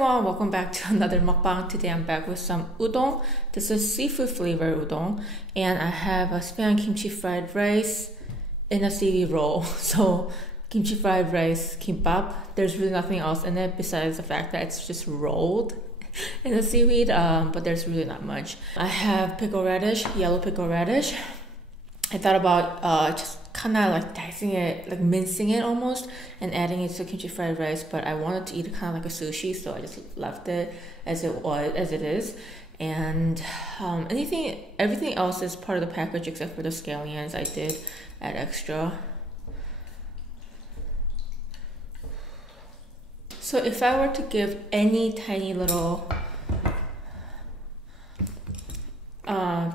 everyone, welcome back to another mukbang. Today I'm back with some udon. This is seafood flavored udon, and I have a spam kimchi fried rice in a seaweed roll. So kimchi fried rice, kimbop. There's really nothing else in it besides the fact that it's just rolled in the seaweed, but there's really not much. I have pickled radish, yellow pickled radish. I thought about just kind of like dicing it, like mincing it almost, and adding it to kimchi fried rice, but I wanted to eat it kind of like a sushi, so I just left it as it is. And everything else is part of the package except for the scallions. I did add extra. So if I were to give any tiny little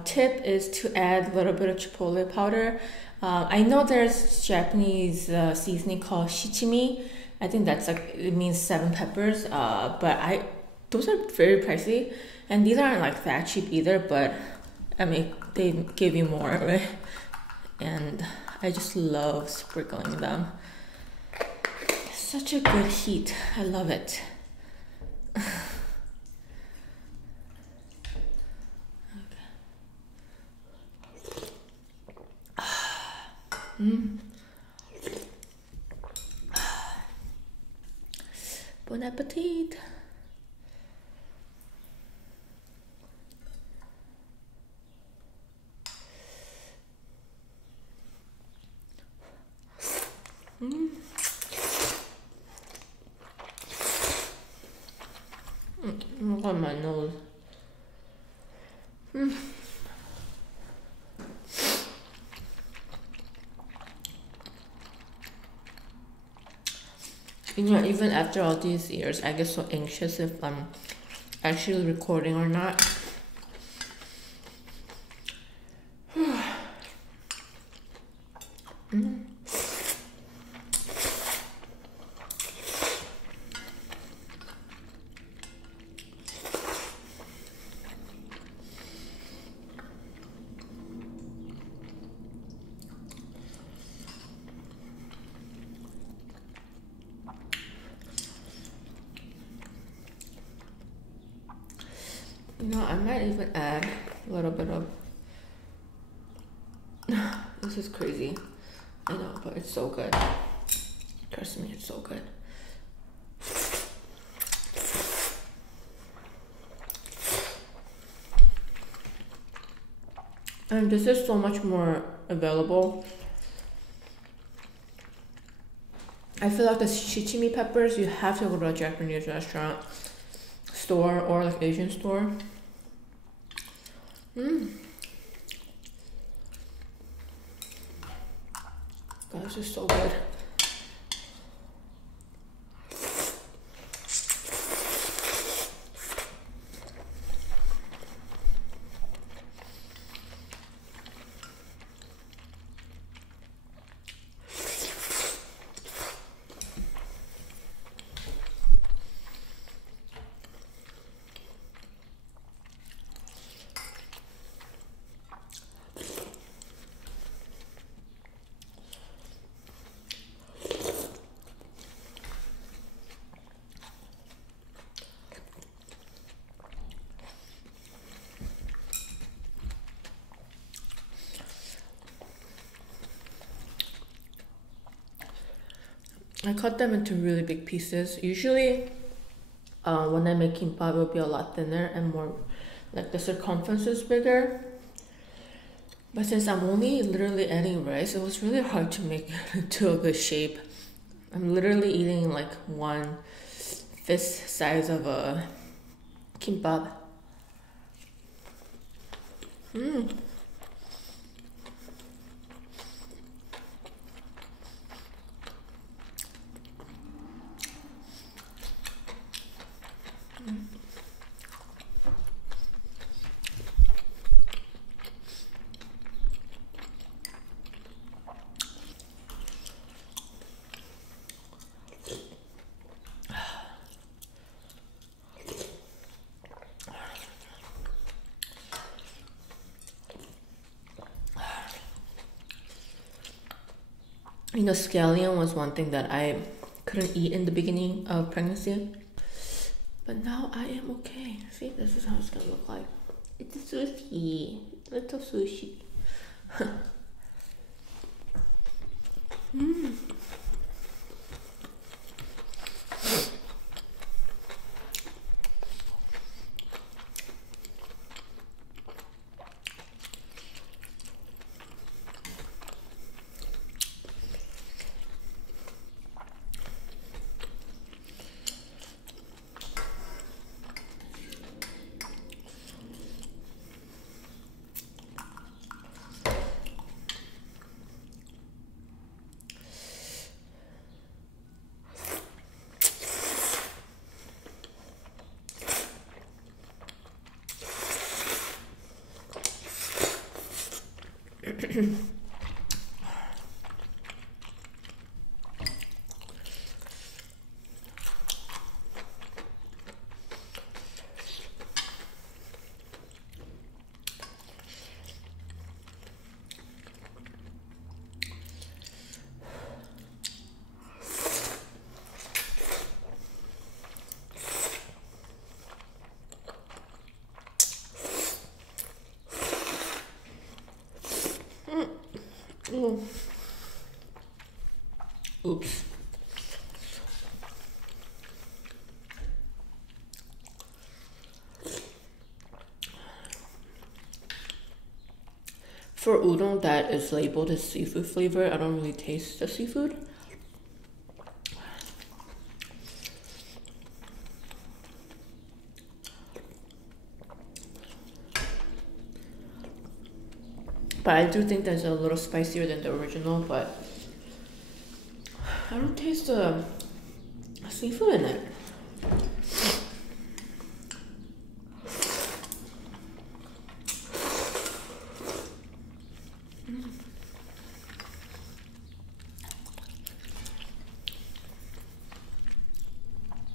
tip, is to add a little bit of chipotle powder. I know there's Japanese seasoning called shichimi. I think that's like, it means 7 peppers. But those are very pricey, and these aren't like that cheap either. But I mean, they give you more, right? And I just love sprinkling them. Such a good heat. I love it. Bon appetit. Look at my nose. You know, even after all these years, I get so anxious if I'm actually recording or not. You know, I might even add a little bit of... This is crazy. I know, but it's so good. Trust me, it's so good. And this is so much more available. I feel like the shichimi peppers, you have to go to a Japanese restaurant, store, or like Asian store. God, this is so good. I cut them into really big pieces. Usually, when I make kimbap, it will be a lot thinner and more, like the circumference is bigger. But since I'm only literally adding rice, it was really hard to make it to a good shape. I'm literally eating like 1 fist size of a kimbap. You know, scallion was one thing that I couldn't eat in the beginning of pregnancy. But now I am okay. See, this is how it's gonna look like. It's a sushi, little sushi. Mmm. Oops. For udon that is labeled as seafood flavor, I don't really taste the seafood. But I do think that's a little spicier than the original, but I don't taste the seafood in it.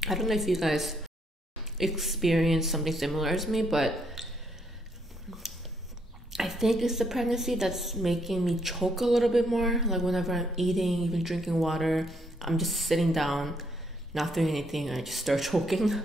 I don't know if you guys experience something similar as me, but I think it's the pregnancy that's making me choke a little bit more. Like whenever I'm eating, even drinking water, I'm just sitting down, not doing anything, and I just start choking.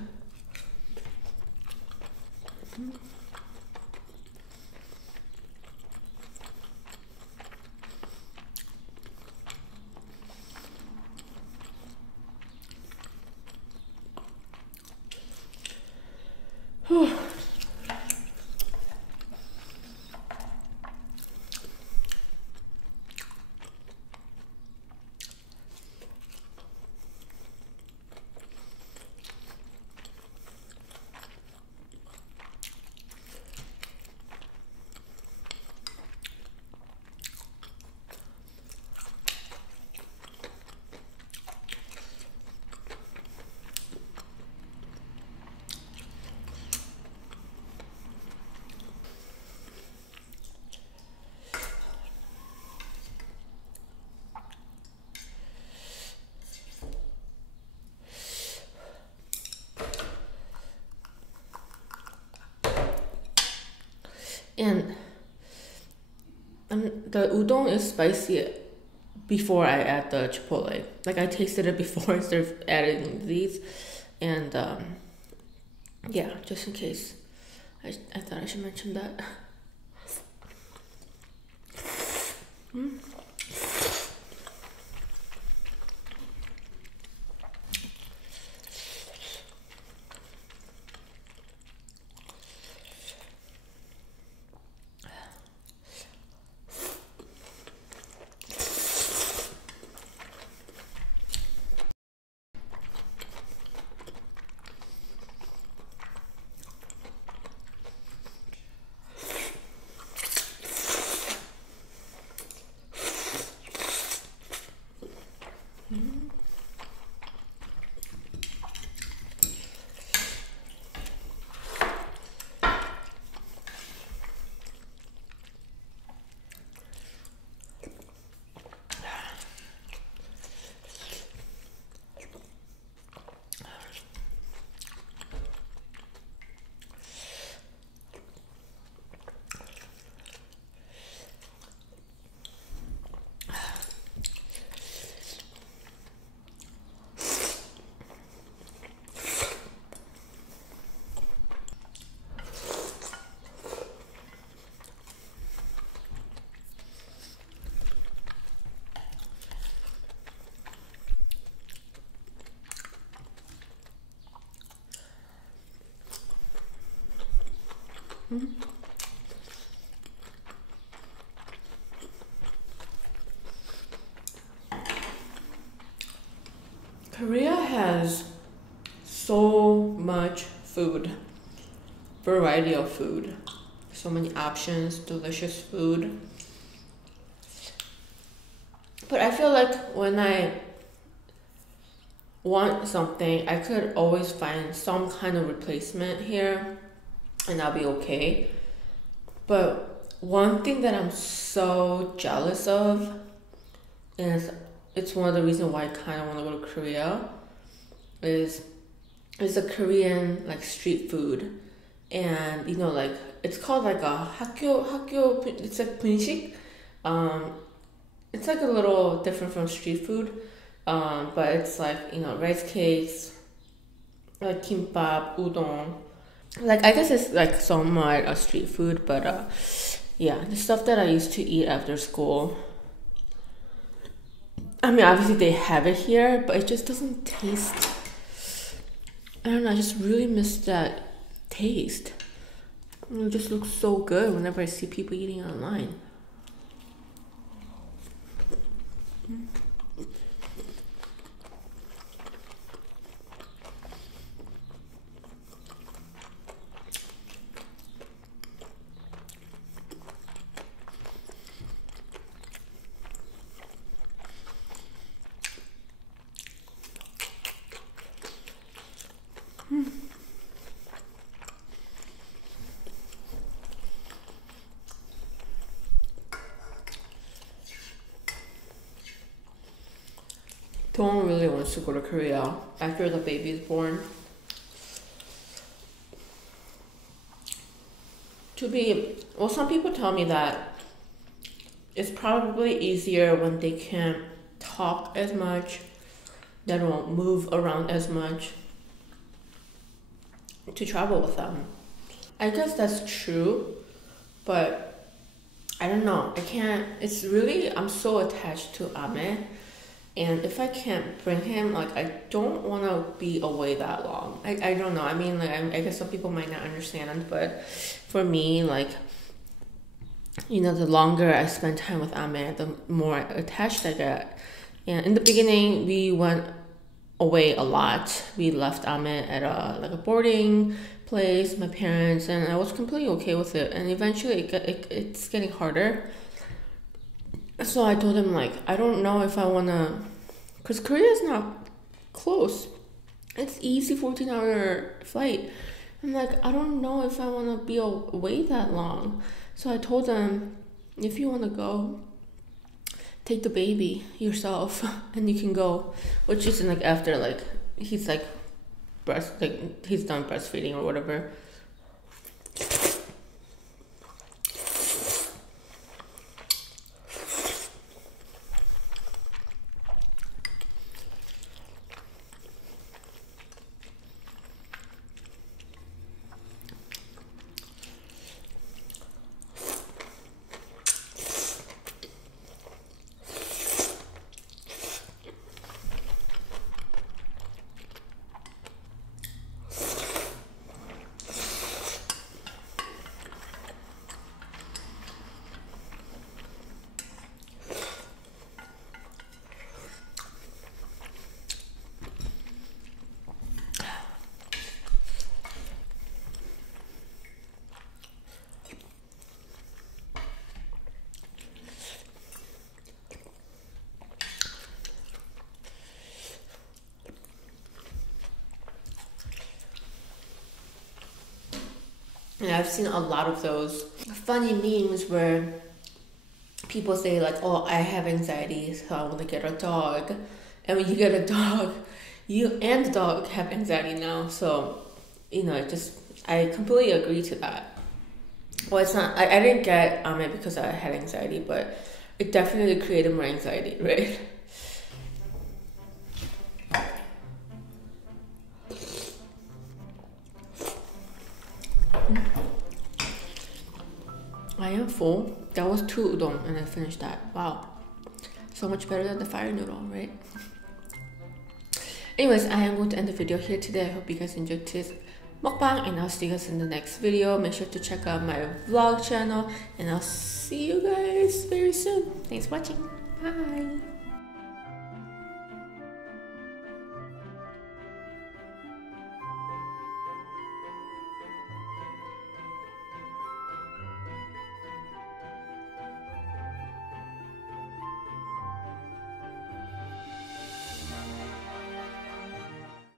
And the udon is spicy before I add the chipotle. Like I tasted it before I started adding these, and yeah, just in case, I thought I should mention that. Korea has so much food, variety of food, so many options, delicious food. But I feel like when I want something, I could always find some kind of replacement here and I'll be okay. But one thing that I'm so jealous of, and it's one of the reasons why I kind of want to go to Korea, is the Korean like street food. And you know, like it's called like a hakyo, it's like bunshik. It's like a little different from street food, but it's like, you know, rice cakes, like kimbop, udon. Like I guess it's like somewhat a street food, but yeah, the stuff that I used to eat after school. I mean, obviously they have it here, but it just doesn't taste. I don't know. I just really miss that taste. It just looks so good whenever I see people eating it online. Don't really wants to go to Korea after the baby is born. Well, some people tell me that it's probably easier when they can't talk as much, they don't move around as much, to travel with them. I guess that's true, but I don't know. I can't. It's really, I'm so attached to Ame. And if I can't bring him, like, I don't want to be away that long. I don't know. I mean, like, I guess some people might not understand, but for me, like, you know, the longer I spend time with Ame, the more attached I get. And in the beginning, we went away a lot. We left Ame at a boarding place, my parents, and I was completely okay with it. And eventually, it's getting harder. So I told him, like, I don't know if I want to, because Korea is not close. It's easy 14-hour flight. I'm like, I don't know if I want to be away that long. So I told him, if you want to go, take the baby yourself and you can go. Which is like after, like, he's like, he's done breastfeeding or whatever. And I've seen a lot of those funny memes where people say like, oh, I have anxiety, so I want to get a dog. And when you get a dog, you and the dog have anxiety now. So, you know, I completely agree to that. Well, it's not, I didn't get Ame because I had anxiety, but it definitely created more anxiety, right? I am full. That was 2 udon and I finished that. Wow. So much better than the fire noodle, right? Anyways, I am going to end the video here today. I hope you guys enjoyed mukbang, and I'll see you guys in the next video. Make sure to check out my vlog channel, and I'll see you guys very soon. Thanks for watching. Bye.